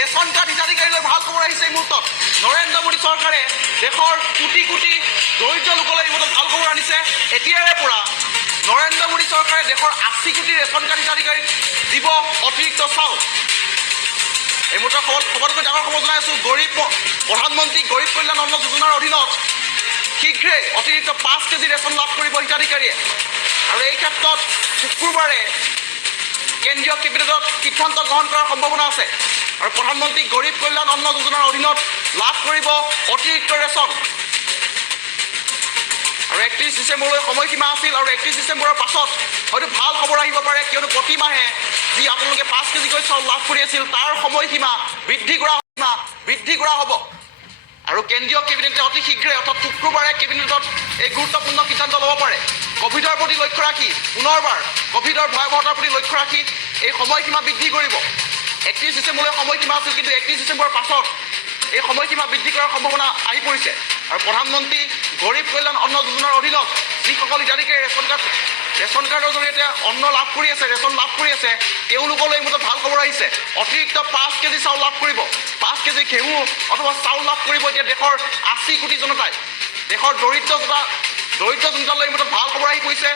Ration card হিতাধিকাৰীলৈ ভাল খবৰ আহিছে। এই মুহূৰ্তত নৰেন্দ্ৰ মোদী চৰকাৰে দেশৰ কোটি কোটি দৰিদ্ৰ লোকলৈ এই মুহূৰ্তত ভাল খবৰ আনিছে। এতিয়াৰে পৰা নৰেন্দ্ৰ মোদী চৰকাৰে দেশৰ 80 কোটি ৰেচন কাৰ্ড হিতাধিকাৰীক দিব অতিৰিক্ত চাউল। এই মুহূৰ্তৰ খবৰতকৈ ডাঙৰ খবৰ জনাই আছোঁ। প্ৰধানমন্ত্ৰী গৰীব কল্যাণ অন্ন যোজনাৰ অধীনত শীঘ্ৰেই অতিৰিক্ত 5 কেজি ৰেচন লাভ কৰিব হিতাধিকাৰীয়ে। আৰু এই ক্ষেত্ৰত শুক্ৰবাৰে কেন্দ্ৰীয় কেবিনেটত সিদ্ধান্ত গ্ৰহণ কৰাৰ সম্ভাৱনা আছে। আৰু প্ৰধানমন্ত্ৰী গৰীব কল্যাণ অন্ন যোজনাৰ অধীনত লাভ কৰিব অতিৰিক্ত ৰেচন। আৰু 31 ডিচেম্বৰলৈ সময়সীমা আছিল। আৰু 31 ডিচেম্বৰৰ পাছত হয়তো ভাল খবৰ আহিব পাৰে, কিয়নো প্ৰতিমাহে যি আপোনালোকে 5 কেজিকৈ চাউল লাভ কৰি আছিল তাৰ সময়সীমা বৃদ্ধি কৰা হ'ব। আৰু কেন্দ্ৰীয় কেবিনেটে অতি শীঘ্ৰে অৰ্থাৎ শুক্ৰবাৰে কেবিনেটত এই গুৰুত্বপূৰ্ণ সিদ্ধান্ত ল'ব পাৰে। ক'ভিডৰ প্ৰতি লক্ষ্য ৰাখি পুনৰবাৰ ক'ভিডৰ ভয়াৱহতাৰ প্ৰতি লক্ষ্য ৰাখি এই সময়সীমা বৃদ্ধি কৰিব। 31 ডিচেম্বৰলৈ সময়সীমা আছিল, কিন্তু 31 ডিচেম্বৰৰ পাছত এই সময়সীমা বৃদ্ধি কৰাৰ সম্ভাৱনা আহি পৰিছে। আৰু প্ৰধানমন্ত্ৰী গৰীব কল্যাণ অন্ন যোজনাৰ অধীনত যিসকল হিতাধিকাৰী ৰেচন কাৰ্ডৰ জৰিয়তে অন্ন লাভ কৰি আছে, ৰেচন লাভ কৰি আছে, তেওঁলোকলৈ এই মুহূৰ্তত ভাল খবৰ আহিছে। অতিৰিক্ত 5 কেজি চাউল লাভ কৰিব, 5 কেজি ঘেঁহু অথবা চাউল লাভ কৰিব এতিয়া দেশৰ 80 কোটি জনতাই। দেশৰ দৰিদ্ৰ জনতালৈ এই মুহূৰ্তত ভাল খবৰ আহি পৰিছে,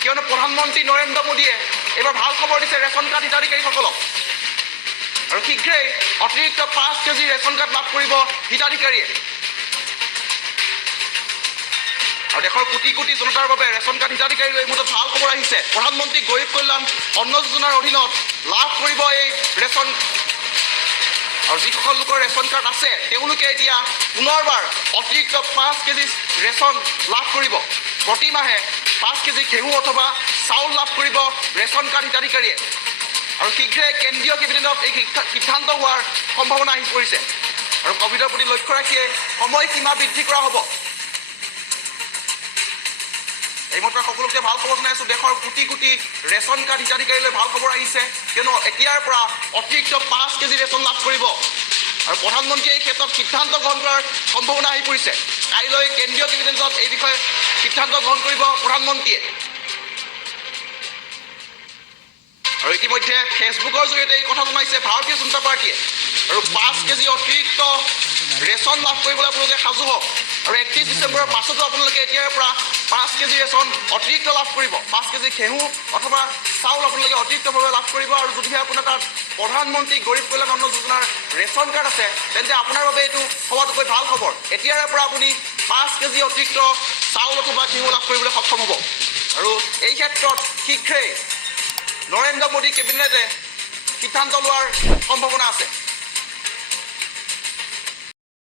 কিয়নো প্ৰধানমন্ত্ৰী নৰেন্দ্ৰ মোদীয়ে এইবাৰ ভাল খবৰ দিছে ৰেচন কাৰ্ড হিতাধিকাৰীসকলক। আৰু শীঘ্ৰেই অতিৰিক্ত 5 কেজি ৰেচন কাৰ্ড লাভ কৰিব হিতাধিকাৰীয়ে। আৰু দেশৰ কোটি কোটি জনতাৰ বাবে ৰেচন কাৰ্ড হিতাধিকাৰীলৈ এই মুহূৰ্তত ভাল খবৰ আহিছে। প্ৰধানমন্ত্ৰী গৰীব কল্যাণ অন্ন যোজনাৰ অধীনত লাভ কৰিব এই ৰেচন। আৰু যিসকল লোকৰ ৰেচন কাৰ্ড আছে তেওঁলোকে এতিয়া পুনৰবাৰ অতিৰিক্ত 5 কেজি ৰেচন লাভ কৰিব। প্ৰতিমাহে 5 কেজি ঘেঁহু অথবা চাউল লাভ কৰিব ৰেচন কাৰ্ড হিতাধিকাৰীয়ে। আৰু শীঘ্ৰেই কেন্দ্ৰীয় কেবিনেটত এই সিদ্ধান্ত হোৱাৰ সম্ভাৱনা আহি পৰিছে। আৰু ক'ভিডৰ প্ৰতি লক্ষ্য ৰাখিয়ে সময়সীমা বৃদ্ধি কৰা হ'ব। এই মুহূৰ্তত সকলোকে ভাল খবৰ জনাই আছোঁ। দেশৰ কোটি কোটি ৰেচন কাৰ্ড হিতাধিকাৰীলৈ ভাল খবৰ আহিছে, কিয়নো এতিয়াৰ পৰা অতিৰিক্ত 5 কেজি ৰেচন লাভ কৰিব। আৰু প্ৰধানমন্ত্ৰীয়ে এই ক্ষেত্ৰত সিদ্ধান্ত গ্ৰহণ কৰাৰ সম্ভাৱনা আহি পৰিছে। কাইলৈ কেন্দ্ৰীয় কেবিনেটত এই বিষয়ে সিদ্ধান্ত গ্ৰহণ কৰিব প্ৰধানমন্ত্ৰীয়ে। আৰু ইতিমধ্যে ফেচবুকৰ জৰিয়তে এই কথা জনাইছে ভাৰতীয় জনতা পাৰ্টীয়ে। আৰু 5 কেজি অতিৰিক্ত ৰেচন লাভ কৰিবলৈ আপোনালোকে সাজু হওক। আৰু 31 ডিচেম্বৰৰ পাছতো আপোনালোকে এতিয়াৰ পৰা 5 কেজি ৰেচন অতিৰিক্ত লাভ কৰিব। 5 কেজি ঘেঁহু অথবা চাউল আপোনালোকে অতিৰিক্তভাৱে লাভ কৰিব। আৰু যদিহে আপোনাৰ তাত প্ৰধানমন্ত্ৰী গৰীব কল্যাণ অন্ন যোজনাৰ ৰেচন কাৰ্ড আছে, তেন্তে আপোনাৰ বাবে এইটো সবাতোকৈ ভাল খবৰ। এতিয়াৰে পৰা আপুনি 5 কেজি অতিৰিক্ত চাউল অথবা ঘেঁহু লাভ কৰিবলৈ সক্ষম হ'ব। আৰু এই ক্ষেত্ৰত শীঘ্ৰেই নৰেন্দ্ৰ মোদী কেবিনেটে সিদ্ধান্ত লোৱাৰ সম্ভাৱনা আছে।